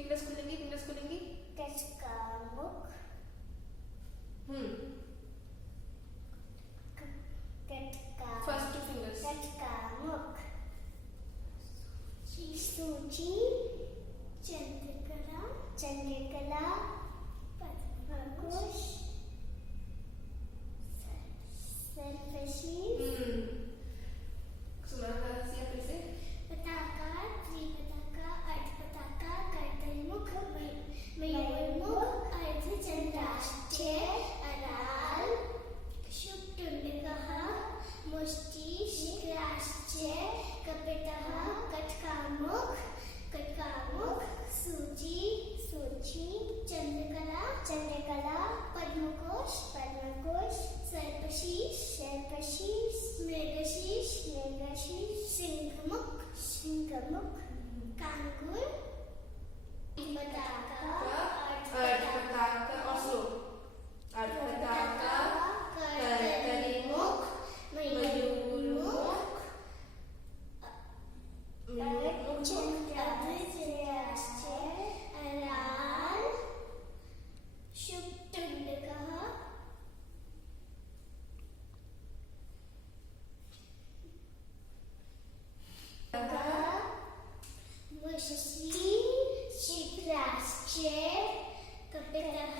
Fingers खुलेंगी, fingers खुलेंगी। कटकामुख, first two fingers. कटकामुख, सूची, चंद्रकला, चंद्रकला, पद्मकोश, सर्पशीर्ष, सुना था सिया फिर से। पताका, त्रिपताका, अर्धपताका, कर्तलमुख, मयूरमुख, अर्धचंद्राक्ष, अराल, शुक्तुंडकः, मुष्टि, शिखराश्च, कपितः, कटकामुख, कटकामुख, सूची, सूची, चंद्रकला, चंद्रकला, पद्मकोश, पद्मकोश, सर्पशीर्ष, सर्पशीर्ष, मृगशीर्ष, मृगशीर्ष, सिंहमुख, सिंहमुख, कांगुर, पताका, अर्धपताका और स्लो। अर्धपताका, कर्तलीमुख, मयूरमुख, अर्धचंद्राक्ष, अराल, शुक्तुंडकः, मुष्टि, शिखराश्च, कपितः,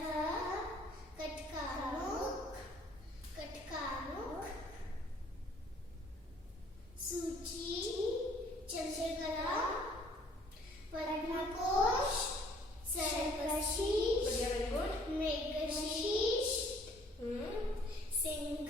कटकामुख, कटकामुख, सूची, चंद्रकला, पद्मकोश, सर्पशीर्ष, बढ़िया, वेरी गुड। मृगशीर्ष, सिंह